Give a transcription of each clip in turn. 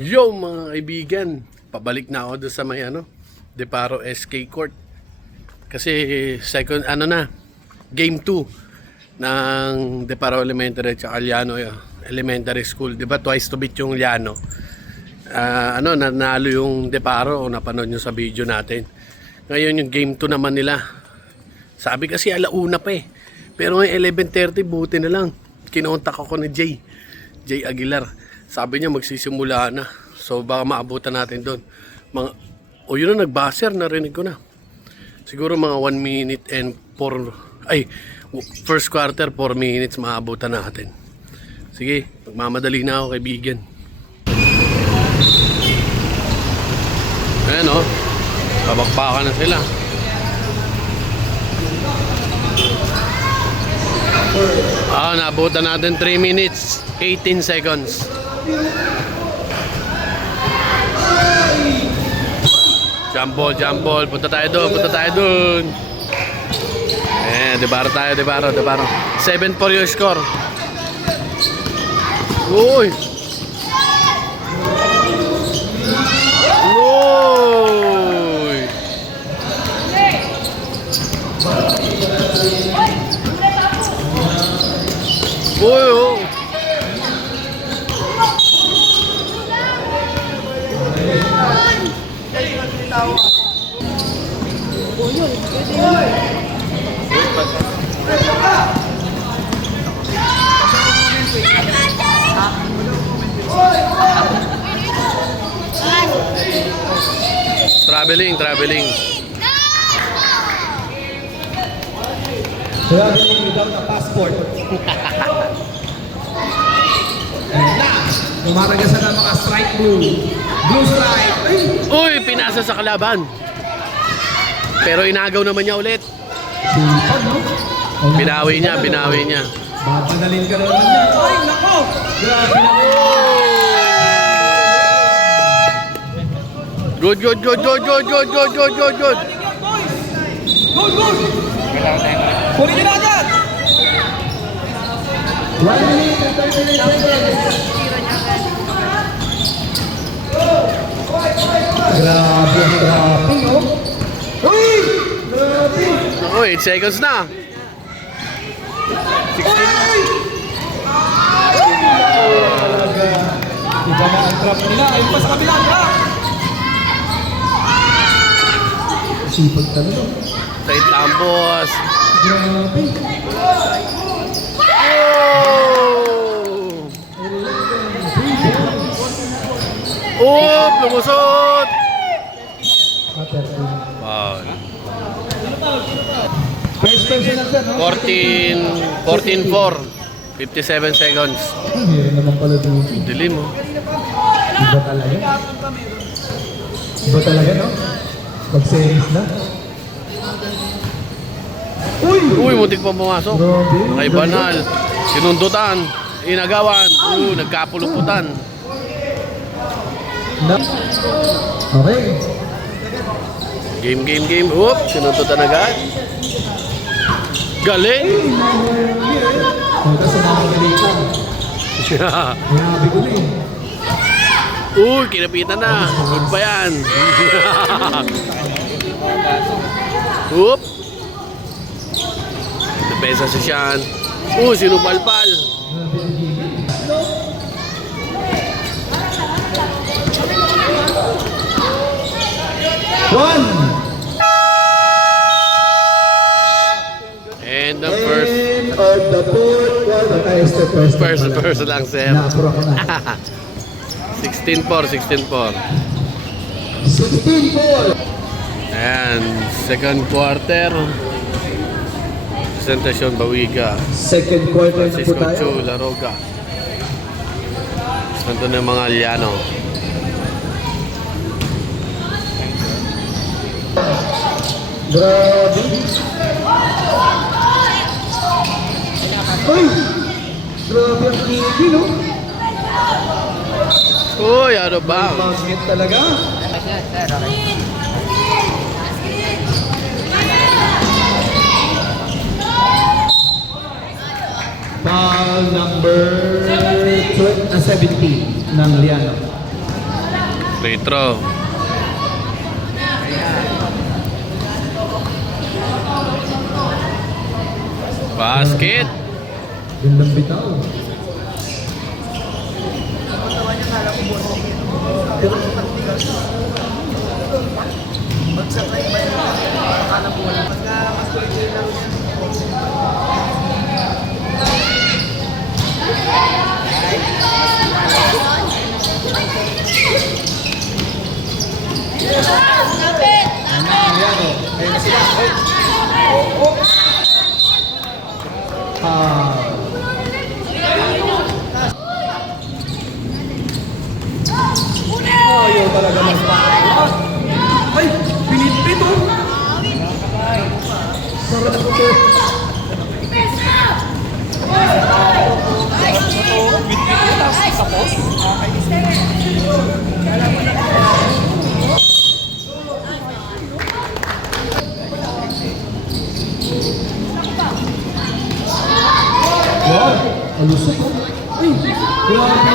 Yo mga kaibigan, pabalik na ako doon sa may Deparo SK Court. Kasi second game 2 ng Deparo Elementary at Liano Elementary School. 'Di ba twice to beat yung Liano? Nanalo yung Deparo, napanood nyo sa video natin. Ngayon yung game 2 naman nila. Sabi kasi alauna pa eh. Pero ngayon 11:30 buti na lang. Kinontak ako ni Jay Aguilar. Sabi niya magsisimula na. So baka maabutan natin doon. Yun na nagbaser, narinig ko na. Siguro mga 1 minute and 4 first quarter 4 minutes maabutan natin. Sige, magmamadali na ako kaibigan. Ayan babakpakan na sila. Naabutan natin 3 minutes 18 seconds. Jump ball, punta tayo doon. Deparo tayo. 7-4 yung score. Uy! Traveling. Traveling without a passport. Lumaragasan ang mga strike blue strike. Uy, pinasa sa kalaban. Pero inagaw naman niya ulit. Binawi niya. Babanalin ka naman niya. Ay, nako! Grabe naman. Good. Good! Kunin niyo na agad! 1 minute and 30 seconds. Grabe. Uy! Grabe! 8 seconds na. 16. Iba na ang trap nila. Ayun pa sa kabila. Sipag talaga. Tight tambos. Grabe. Lumusot. Wow. First person na sir, no? 14-4. 57 seconds. Meron naman pala doon. Dilim mo. Iba talaga, no? Mag-series na. Uy, muntik pa pumasok. Kay Banal. Sinundutan. Inagawan. Nagkapuluputan. Okay. Game. Sinundutan agad. Galing. Ito sa mga galita. Grabe ko na Kinapitan na. Good pa yan. Oop. Depensa si Sean. Sinupalpal. One. And the first. Of the fourth quarter. First lang, sir. Nakapura ko na. 16-4. 16-4. And second quarter. Presentasyon Bawiga. Second quarter na po Francisco tayo. Chu, Laroga. Santo ng mga Liano. Grabe. Uy! Grabe ang kibi, no? Ano ba? Basket talaga. Foul number 17 ng Liano. Free throw. Basket. Gandang bitaw. Ayaw talaga magpapalak. Ay, pinipit oh. Sarap ito. Wow, alusok oh. Ay, grabe.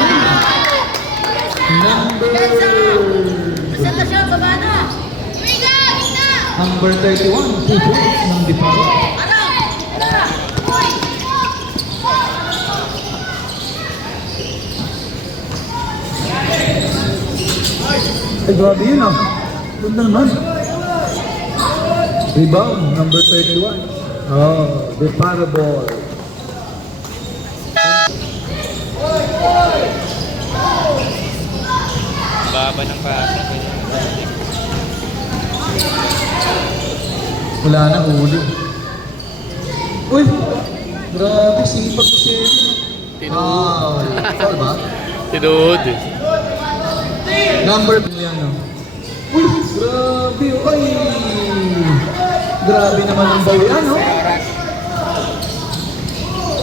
Number 31, 2 points ng Diparo. Ay, grabe yun ah. Ganda naman. Rebound, number 31. Oh, Diparo ball. Baba ng pasa. Wala na ulo. Uy! Grabe, sipag si Shelly. Tinood. Foul ba? Tinood. Number 2 yan, no? Uy! Grabe, ay! Grabe naman ang bawian, no?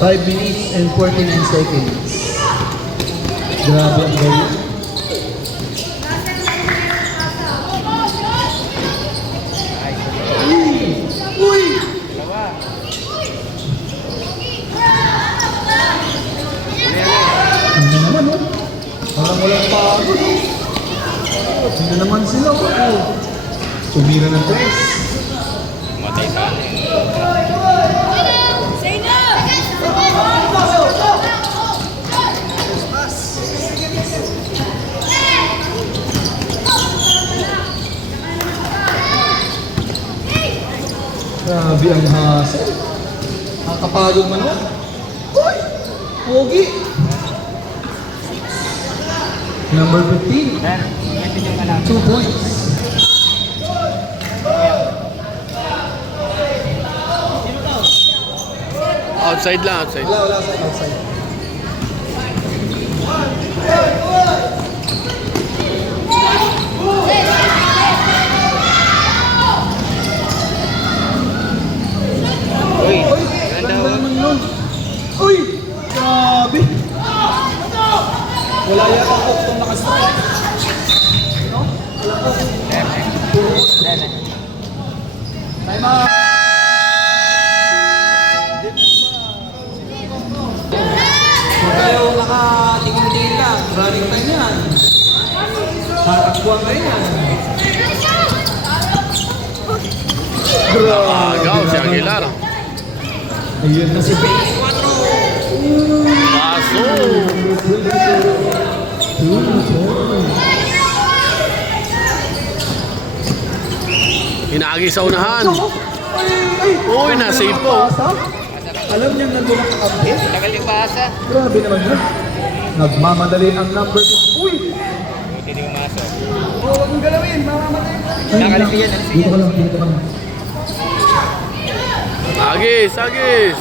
5 minutes and 49 seconds. Grabe ang bawian. Uy! Ano naman, no? Parang walang pagod, no? Hindi naman sila, oh. Tumira ng tres. Matay pa. Grabe ang hassle. Nakakapagod man, no? Uy! Pogi! Number 15. 2 points. Outside lang, outside. Wala sa outside. Uy, Uy! ganda Ganda oh. naman yun. Uy! Grabe! Wala yata ako itong nakastrike. No? Wala ko. Time out! Kung kayo nakatingin-tingin lang, running time yan. Tatakbuhan kayo yan. Agaw si Aguilar. Ayun na si Base. Paso. Hinagi sa unahan. Uy, na-save po. Alam niya nandun ang kakampi? Tagal yung pasa. Grabe naman yun. Nagmamadali ang number 2. Uy! Buti di umasok. Huwag mong galawin, mamamatay ka. Nakalisi yan, nalisi Dito ka lang, dito ka lang. Agis, agis.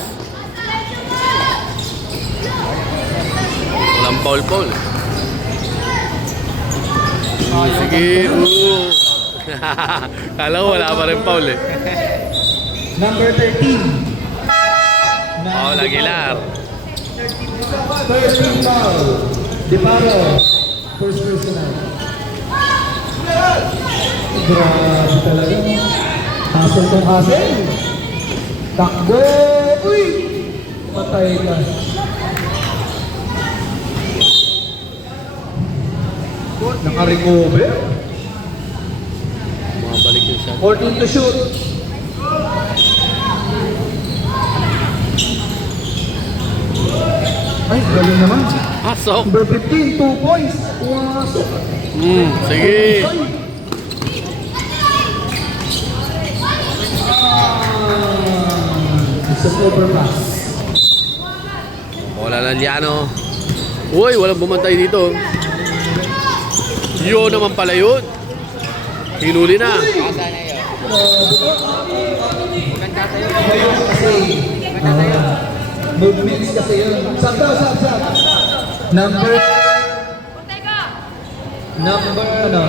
Walang foul. Sige. Kala ko wala pa rin foul eh. Number 13. Paul Aguilar. 13 foul. Diparo. First personal. Grabe talaga. Hassle tong hassle. Takbo! Uy! Patay ka. Naka-recover. Bumabalik yung shot. 14 to shoot. Ay, galing naman. Pasok. Number 15, 2 points. Pumasok. Sige. It's an overpass. Wala lang Liano. Uy, walang bumantay dito. Yun naman pala yun. Hinuli na. Pasa na yun. Maganda tayo. Movements kasi yun. Sab. Number ano?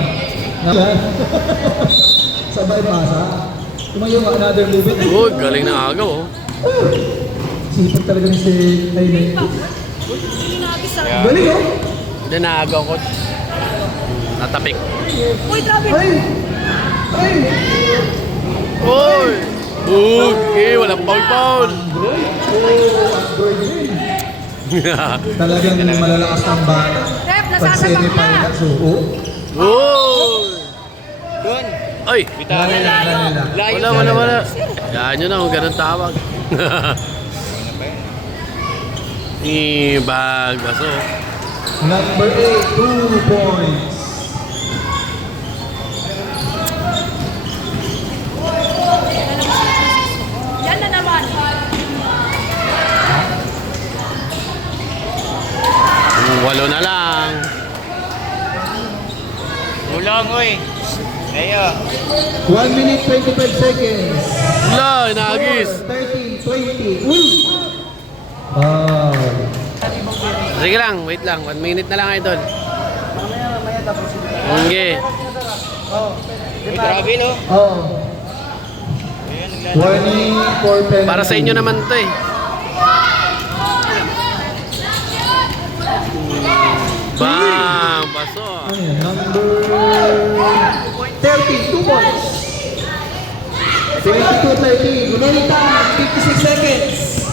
Sabay pasa. Tumayo nga another movement. Uy, galing na agaw oh. Sipag talaga ni si Aimee. Galing oh. Hindi na agaw ko. Natapik. Uy, grabe! Ay! Uy! Okay, walang foul. Talagang malalakas ng bata. Rep, Pag nasasabak na! semi-finals, oo. Uy! Doon. Ay! Bitawan na. Layo. Wala. Yan yun na kung ganun tawag. Bag, baso. Number 8, 2 points. Yan na naman! Walo na lang. Ulong, uy. Layo. 1 minute 25 seconds. Wala, inaagis. 30, 20. Uy! Wow. Sige lang, wait lang. 1 minute na lang, idol. Okay. Uy, grabe, no? Oh. Ayan, Warning for penalty. Para sa inyo naman to eh. Bang! Baso. Ano yan? Number 30, 2 points. 22-30. Gunawin time, 56 seconds.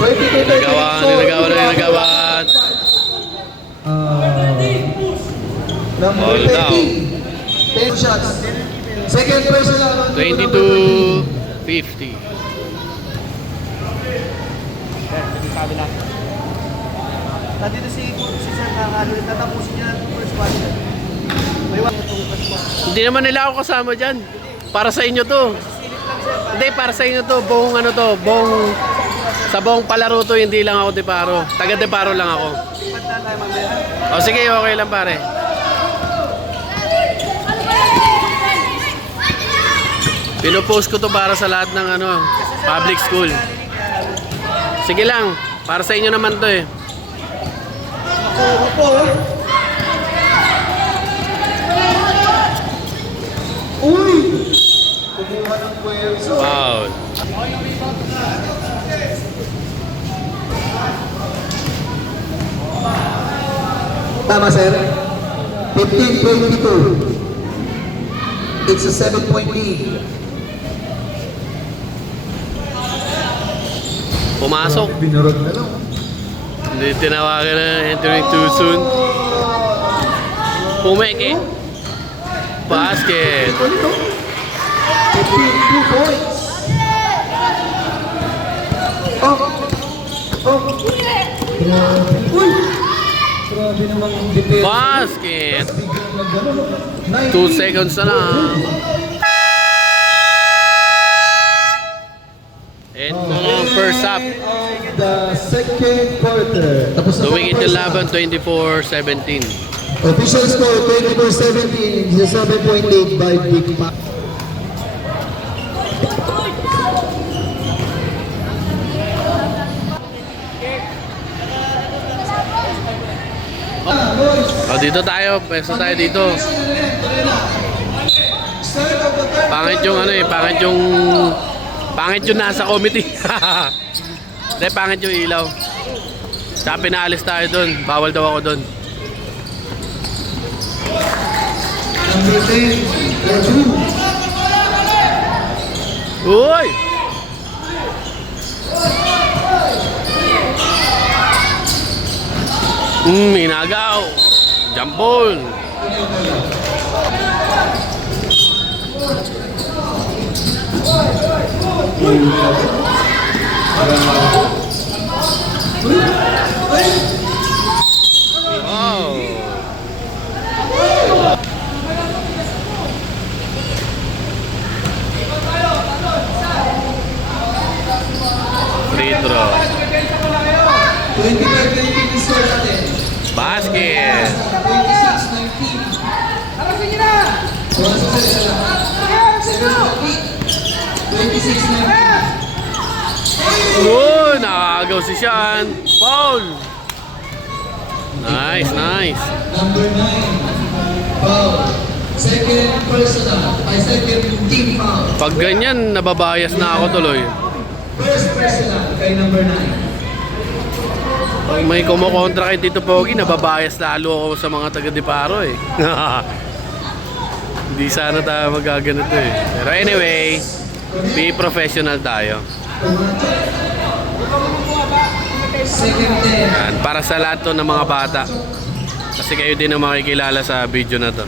22-30. Nilagawan. Number Ball down. 30. 10 shots. Second personal. 22-50. Sabi lang. Nandito si Sir Kakalulit, tatapusin niya ang first one. May wala itong first one. Hindi naman nila ako kasama dyan. Para sa inyo to. Hindi, para sa inyo to. Buong ano to. Sa buong palaro to, hindi lang ako Deparo. Taga Deparo lang ako. Ipat na tayo mamaya. O sige, okay lang pare. Pinopost ko to para sa lahat ng ano, public school. Sige lang, para sa inyo naman to eh. Uy! Kumuha ng pwerso. Wow. Tama, sir. 15-22. It's a 7-point lead. Pumasok. Binurog na lang. Hindi tinawagan na entering too soon. Pumeke. Basket. 15, 2 points. Grabe. Uy! Grabe namang defense. Basket. Biglang nagano. 2 seconds na lang. And first up. Of the second quarter. Tapos na Dumikit ang yung first laban, half. 24-17. Official score 24-17. It's a 7-point lead by Big Mac. O, dito tayo. Pwesto tayo dito. Pangit yung ano eh. Pangit yung nasa committee. Hindi, pangit yung ilaw. Tsaka pinaalis tayo doon. Bawal daw ako doon. Number 10, Raju. Uy! Inagaw. Jump ball. Wow. Free throw. 25-19 yung score natin. Basket. 26-19. Oras na sila. 26-19. Yun, nakakagaw si Sean. Foul. Nice, nice. Number 9. Foul. Second personal. Second team foul. Pag ganyan, nababayas na ako tuloy. First personal kay number 9. Pag may kumukontra kay Tito Pogi, nababayas lalo ako sa mga taga-Deparo eh. Hindi sana tayo magaganito eh. Pero anyway, be professional tayo. Second 10. Yan, para sa lahat to ng mga bata. Kasi kayo din ang makikilala sa video na to.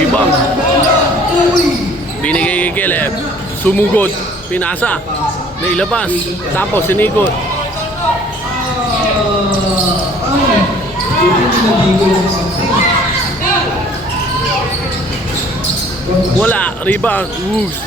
Rebound. Binigay kay Caleb. Sumugod. Pinasa. Nailabas. Tapos sinikot. Wala. Rebound. Oops.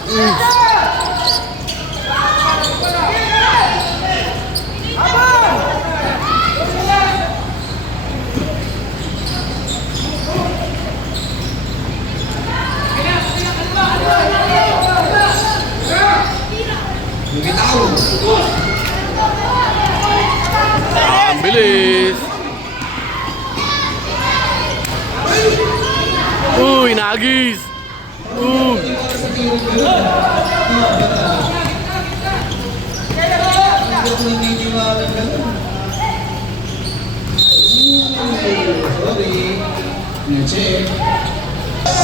Ang bilis. Uy, nagis.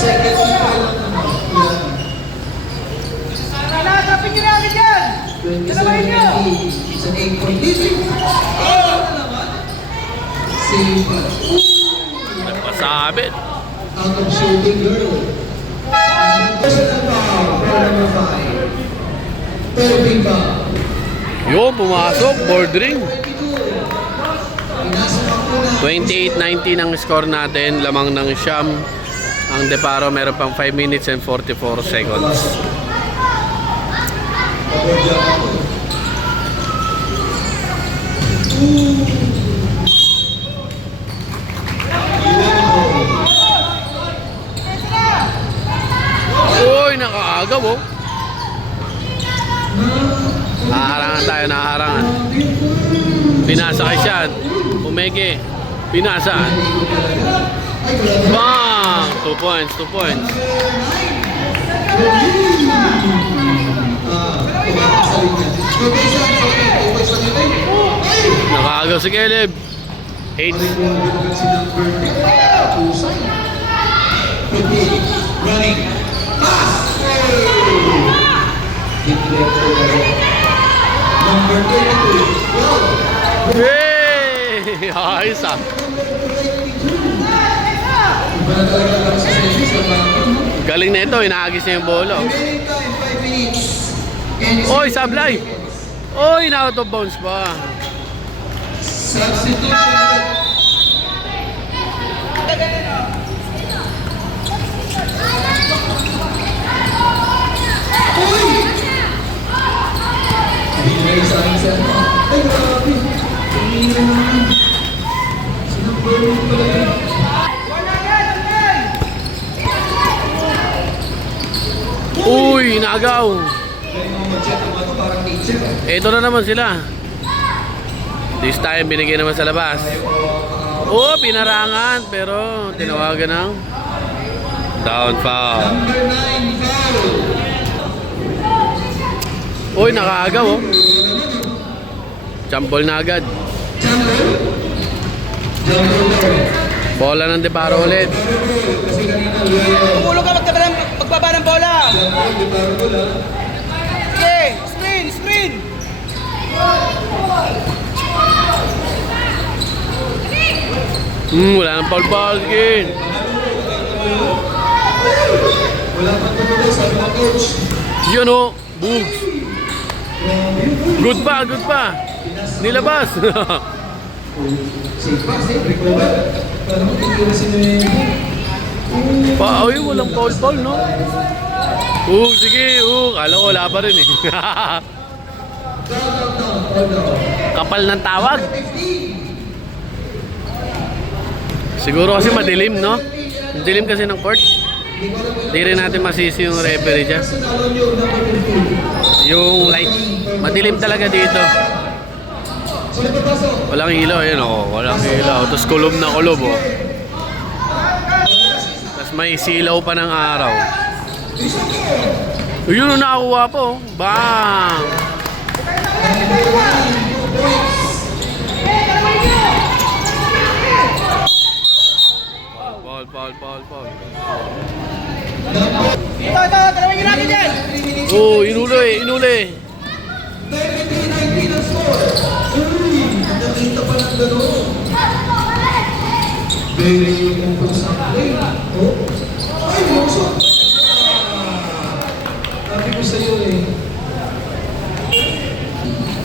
Second it's an 8-point lead. Save. Nagpasabit. Out of shooting girl. Personal foul for number 5. Third foul. Yo, pumasok. Board ring. 28-19 ang score natin. Lamang ng Siam. Ang Deparo meron pang 5 minutes and 44 seconds. Uy, nakaagaw oh. Nakaharangan tayo, nakaharangan. Pinasa kay Sean. Umeke. Pinasa. Bang! 2 points, 2 points. Nakaagaw si Caleb. 8. Running. Pass. Number 22. Hey! Ayos ah. Galing na ito, inaagis niya yung bolo. Oy, sablay! Oy, na out of bounds pa. Substitution. Binigay sa akin sa ay grabe. Tumira naman. Sinumber mo talaga. Uy, nagaw. Kaya mga mag-check naman ito parang teacher. Ito na naman sila. This time, binigay naman sa labas. Oh, pinarangan. Pero, tinawagan ng down foul. Number 9 foul. Uy, nakaagaw oh. Jump ball na agad. Bola ng Deparo ulit. Tumulong ka magbaba ng bola. Sige, screen, screen. Wala nang foul-foul. Sige. Wala pa tuloy, sabi ng coach. Yun o. Bugs. Good pa. Nilabas. Safe pa, safe. Recover. Paano mo tigil si Ay, walang foul-foul, no? Sige. Kala ko wala pa rin eh. Kapal ng tawag. Siguro kasi madilim, no? Dilim kasi ng court. Hindi rin natin masisi yung referee dyan. Yung light. Madilim talaga dito. Walang ilaw, ayun o. Walang ilaw. Tapos kulob na kulob, o. Tapos may silaw pa ng araw. Yun, nakakuha po. Bang! Paul. Ito, talawin nyo natin dyan. Inuli. 19 ang score. Nakita pa ng gano'n. Very yung pagsaklay. Ay, Moso. Sabi ko sa'yo eh.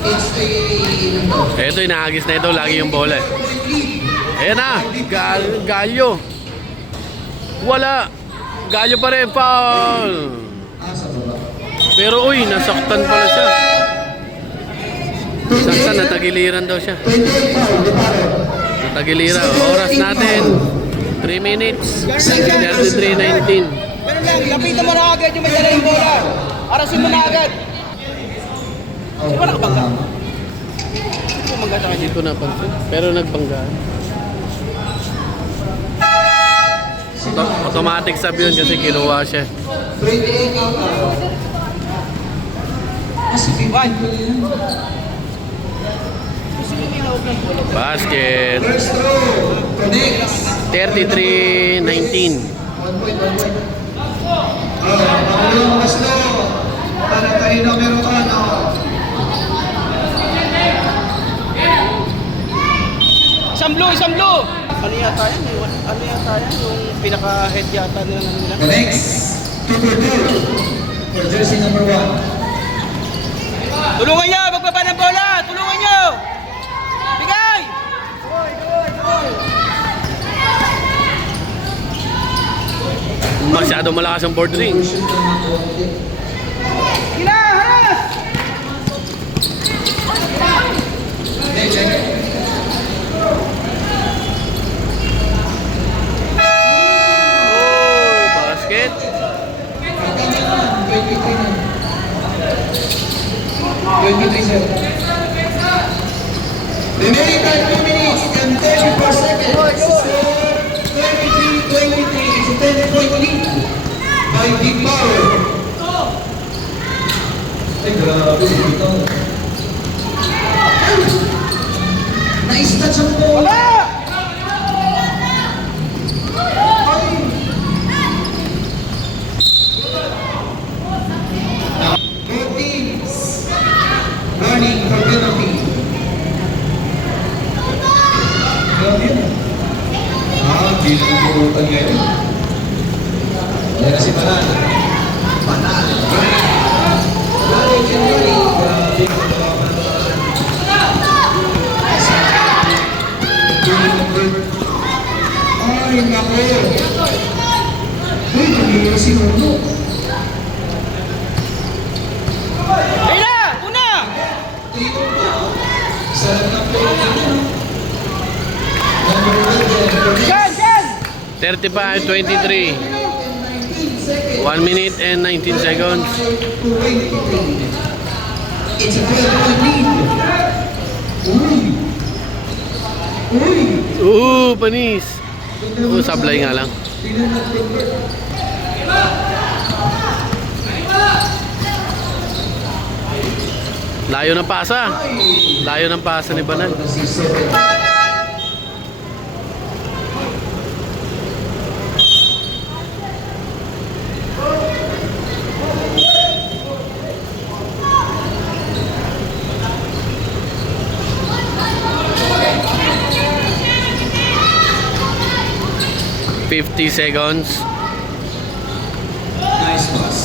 It's a... Ito, inaagis na ito. Lagi yung bola eh. Ayan na. Galyo. Wala. Galyo pa rin. Foul. Pero nasaktan pala siya. Saktan, natagiliran daw siya. Natagiliran. Oras natin. 3 minutes. 33:19. Ganun lang, lapitan mo na agad yung may dala yung bola. Arasin mo na agad. Di ba nakabangga? Bumangga sa Hindi kanya. ko napansin. Pero nagbangga. Automatic sub yun kasi kinuha siya. 28 out. One. Basket. First throw. Connects. 33-19. 1 point. Pangulong Maslo. Para tayo na meron ka na. Isang blue. Ano yata yan? Yung pinaka-head yata nila nila. Connects. 2-2. For jersey number 1. Tulungan nyo! Magbaba ng bola! Tulungan nyo! Bigay! Masyado malakas ang board ring. Hinaharas! Basket. 23 sir. Remaining time 2 minutes and 34 seconds. 33-23 is a 10-point lead by Big Power. Ay, grabe. Ito. Na-touch ang ball. Both teams running for penalty. Grabe yun. Binuburutan ngayon. Ayan na si Panal. Panal. Grabe. Ay, nako. Uy, tumira si Nuno. Ayun na! Una! Sarap na play nito. Number 11. Diyan! 35-23. 1 minute and 19 seconds. It's a 12-point lead. Uy! Panis. Sablay nga lang. Layo ng pasa. Layo ng pasa ni Banal. 50 seconds. Nice pass.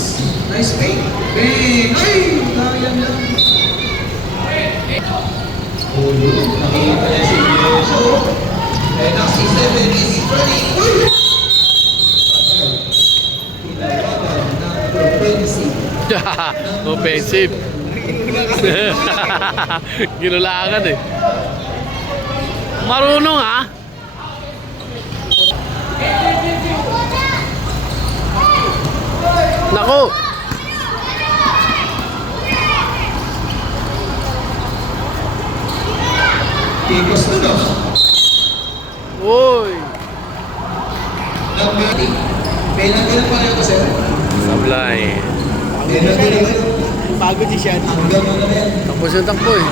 Nice fake. Bang! Ay! Sayang lang. Oh, nakikita niya si Dioso. And now 6-7 is running. Uy! Offensive. Ginulangan eh. Marunong ha. Nako. Kikos na no? Uy. Nag-meeting. May nagkaroon pa rin sir. Sablay. May nagkaroon. Pagod si Sean. Hanggang mga yan. Tapos yung takbo eh.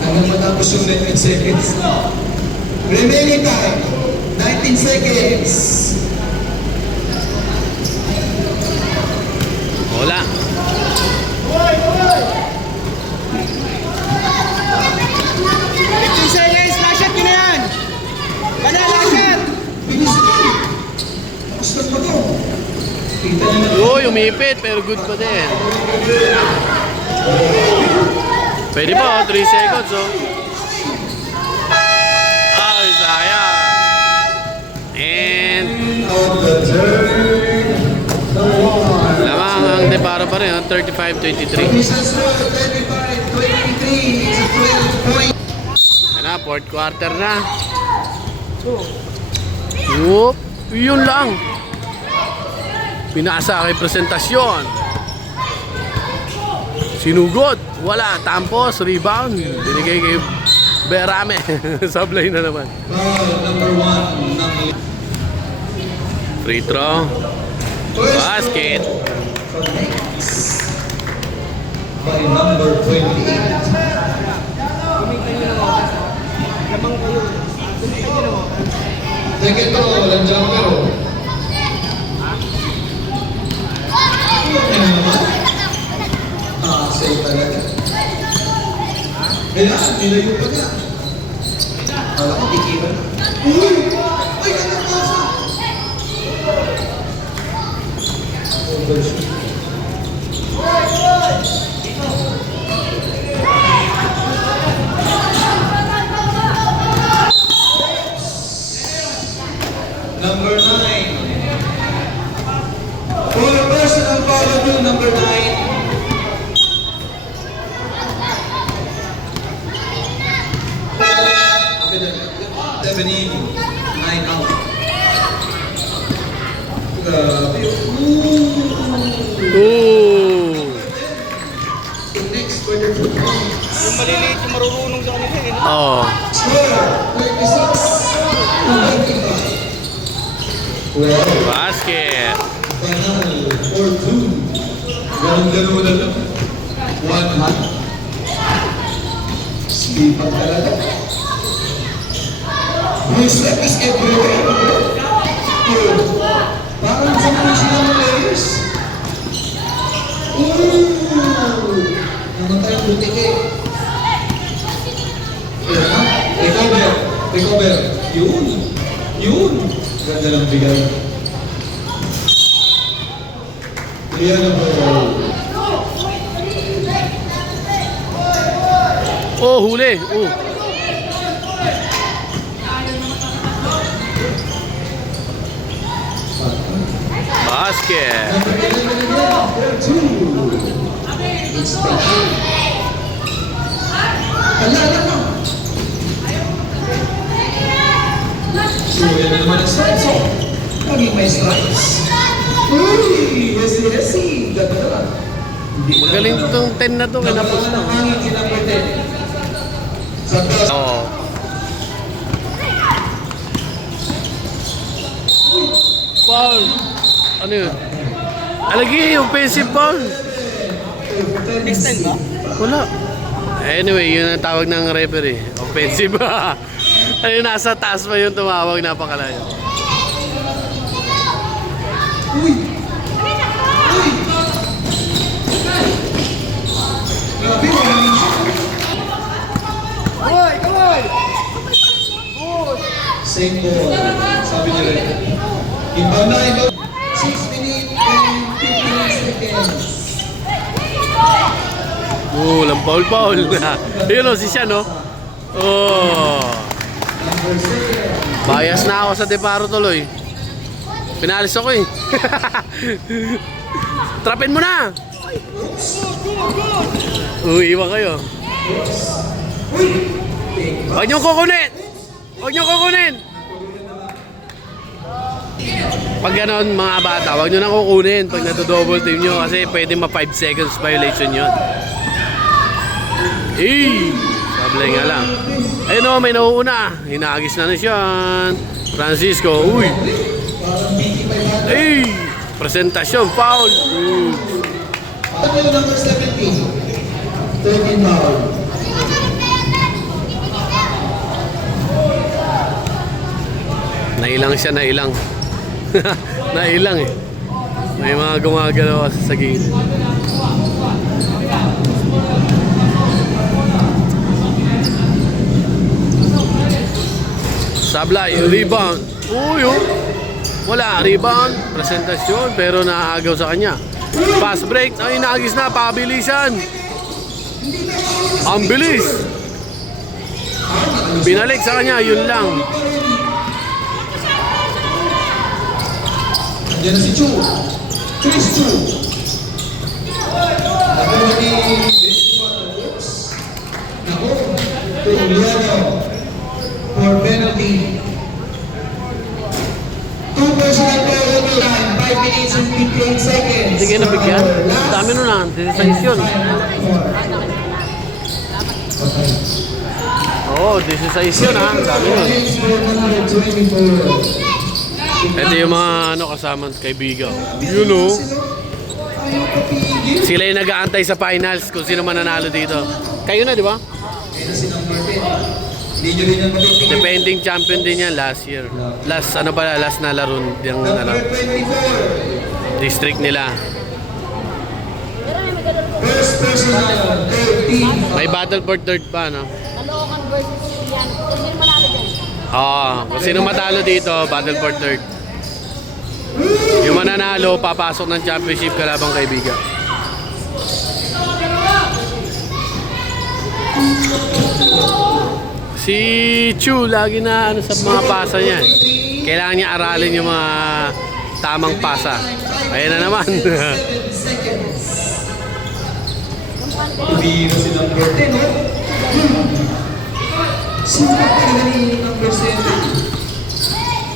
Hanggang matapos yung 19 seconds. Remaining time. 19 seconds. Wala. 15 seconds, last shot yun na yan! Bana, last shot! Bilis na. Gusto pa to. Kita niyo na. Uy, umipit pero good pa din. Pwede pa, 3 seconds oh. Ay, sayang. And On the turn. The one. lamang ang Deparo pa rin, 35-23. Misas Road, 25-23. It's a 12 point. Yan na, fourth quarter na. Yup, yun lang. Pinasa kay presentasyon. Sinugod, wala, tampos, rebound. Binigay kay Berame. Sablay na naman. Foul number 1 ng Free throw. Basket. from Knicks by number 28. Take it to, walang jumper. Ano naman? Safe talaga. Kaya, nilayo pa niya. Alam ko, tikiran. Uy! Ay, nakakasa! Overshoot. Number 9. For a personal foul on you, number 9. Seven in, 9 out. Grabe. Ooh. The next for the 2 points. Yung maliliit yung marurunong sa kanila eh. Oh. Score, 36-25. Well, Basket. banal or 2. Ganun-ganun mo na lang. 1 hot. Slipan talaga. Blue step is everywhere. Parang sa mga sila ng players. Namatay ang butik eh. Recover. Recover. Yun. Yun. Ganda ng bigay. Clear na po. Oh, huli. Oh. Basket. Number 11 again. 2. It's the game. Alala mo. So, yan na naman ang stripes. So, laging may stripes. Uy! Hesi. Ganda na. Magaling itong 10 na to. Kinapos Nabawalan na. ng hangin si number 10. Sa taas. Oo. Foul. Ano yun? Alagi, offensive foul. Extend ba? Wala. Anyway, yun ang tawag ng referee. Offensive. Ayun, nasa taas pa yung tumawag. Napakalayo. Uy! Uy! Grabe, maraming siya. Hoy, kaway! Same ball. Sabi niya rin. Inbound na, inbound. 6 minutes and 15 seconds. Walang foul. Ayun o, si Sian, no? Oh. Bias na ako sa Deparo tuloy. Pinalis ako eh. Trapin mo na! Iwan kayo. Huwag niyong kukunin! Huwag niyong kukunin! Pag gano'n mga bata, huwag niyo na kukunin pag nato-double team nyo kasi pwede ma 5 seconds violation yun. Sablay nga lang. Ayun o, may nauuna. Hinagis na siya. Francisco, uy! Presentasyon, foul! Number 17. 13 foul. Nailang siya, nailang. Nailang eh. May mga gumagalaw kasi sa gilid. Sablay, rebound. Uy, oh. Wala, rebound. Presentasyon, pero naaagaw sa kanya. Fast break. Ay, naagis na. Pabilisan. Ang bilis. Binalik sa kanya, yun lang. Diyan na si Chu. Chris Chu. Nakuha ni Woods. Nakuha. Tuliano. For penalty. 2 personal foul on the line. 5 minutes and 58 seconds. Hindi kayo nabigyan? Dami nun lang. 16 yun. Oo, 16 yun ha. Dami nun. Ito yung mga kasama kaibigan. You know. Sila yung nag-aantay sa finals kung sino man nanalo dito. Kayo na, di ba? Defending champion din yan last year. Last na laro yung district nila. First personal, 13. May battle for third pa, no? Caloocan versus yan. Kung sino manalo dyan. Oo, kung sino matalo dito, battle for third. Yung mananalo, papasok ng championship kalabang kaibigan. Si Chu, lagi na sa mga pasa niya. Kailangan niya aralin yung mga tamang pasa. Ayan na naman. Hindi si number 10, no? Sino ka talaga ni number 7?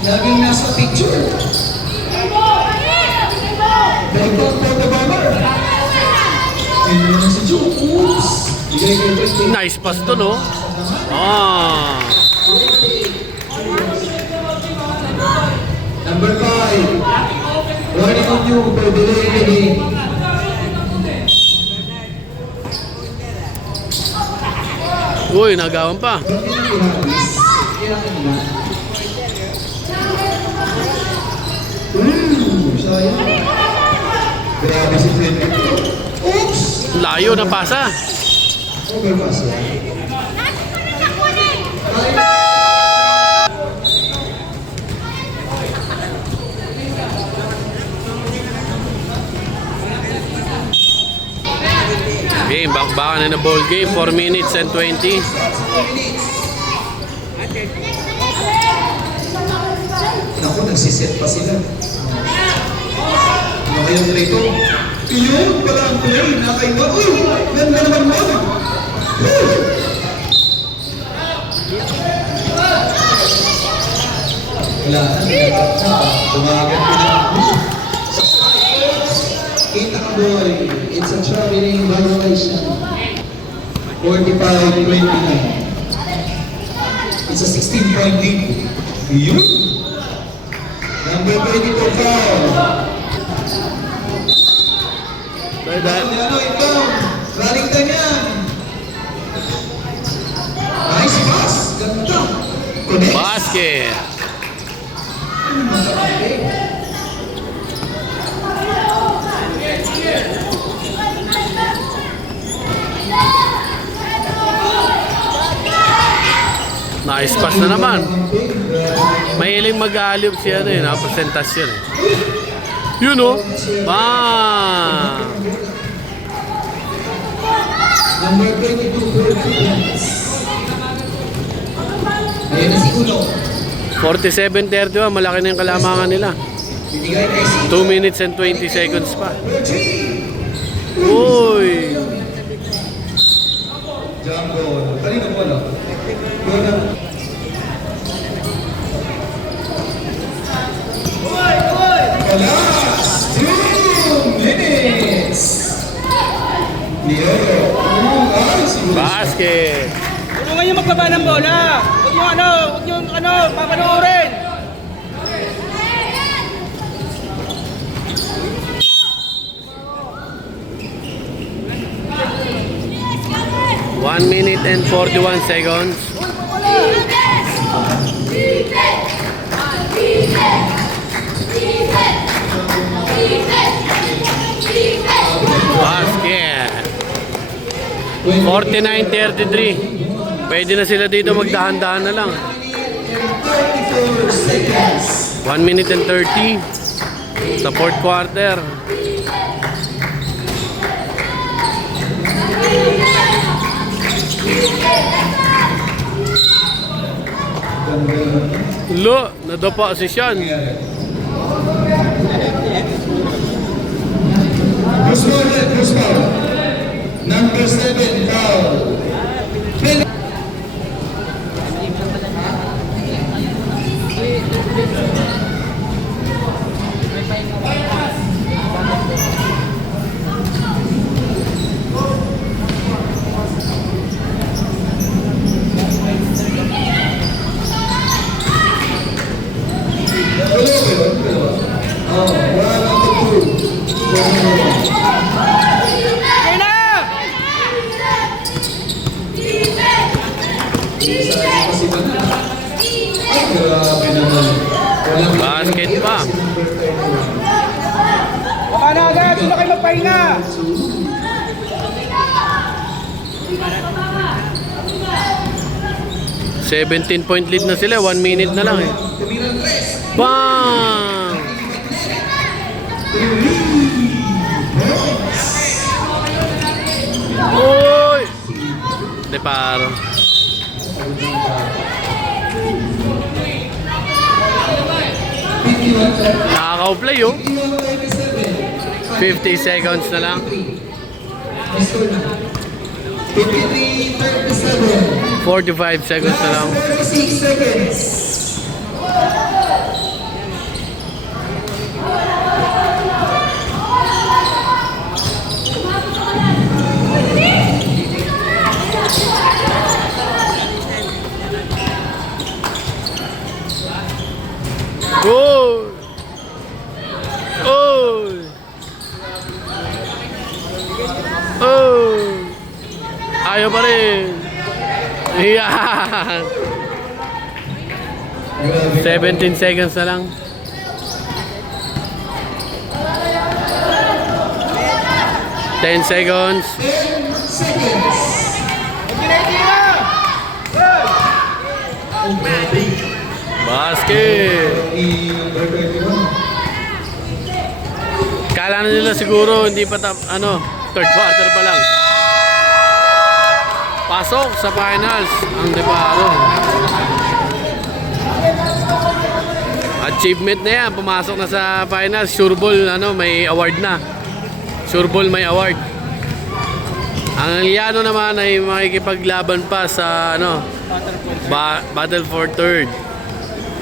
Laging nasa picture. Dahil po the bomber. Ayun naman si Joe. Oops! Nice pass to, no? Ah. Number 5. Running on you for delay the game. Uy, nagawan pa. Sayang. Grabe si Fred. Oops! Layo na pasa. Overpass. Game, bakbakan na ball game. 4 minutes and 20. Naku, nagsiset pa sila. Ano kayong rito? Iyon pala ang play. Nakaiba. Uy! Ganda naman mo. Wala na. Tumagan ko na. Kita ka boy. It's a traveling violation. 45-29. It's a 16-point lead. Iyon. Number 22 foul. Ano ito? Galing ka niyan. Nice pass. Ganda. Connect. Basket. Nice pass na naman. Mahiling mag-aalip siya ano yun, presentasyon eh. Yun o. Bang! Number 22, 40 points. Ayun na si Uno. 47-31, malaki na yung kalamangan nila. Binigay kay si 2 minutes and 20 seconds pa. Uy! Django. Kanina po lang. Wala. Last 2 minutes. Leo. Basket! Tulungan nyo magbaba ng bola. Huwag nyo papanoorin. One minute and 41 seconds. Basket! 49-33. Pwede na sila dito magdahan-dahan na lang. 1 minute and 30 sa fourth quarter. Lo, nadapa si Sean. Cross foul. Number 7, foul. Okay na! Grabe naman. Walang Basket pa. Baka na agad, doon na kayo magpahinga. 17-point lead na sila. 1 minute na lang eh. Bang! Uy! De paro. Nakaka-play oh. 50 seconds na lang. 53-37. 45 seconds na lang. 36 seconds. Oh! Oh! Oh! Ayaw pa rin. Yan! 17 seconds na lang. 10 seconds. 10 seconds. Basket! Number 21. Kala na nila siguro hindi pa third quarter pa lang. Pasok sa finals ang Deparo. Achievement na yan, pumasok na sa finals. Sure ball, may award na. Sure ball may award. Ang Liano naman ay makikipaglaban pa sa Battle for Third.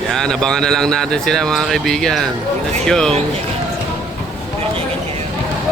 Yan, abangan na lang natin sila mga kaibigan. Let's go.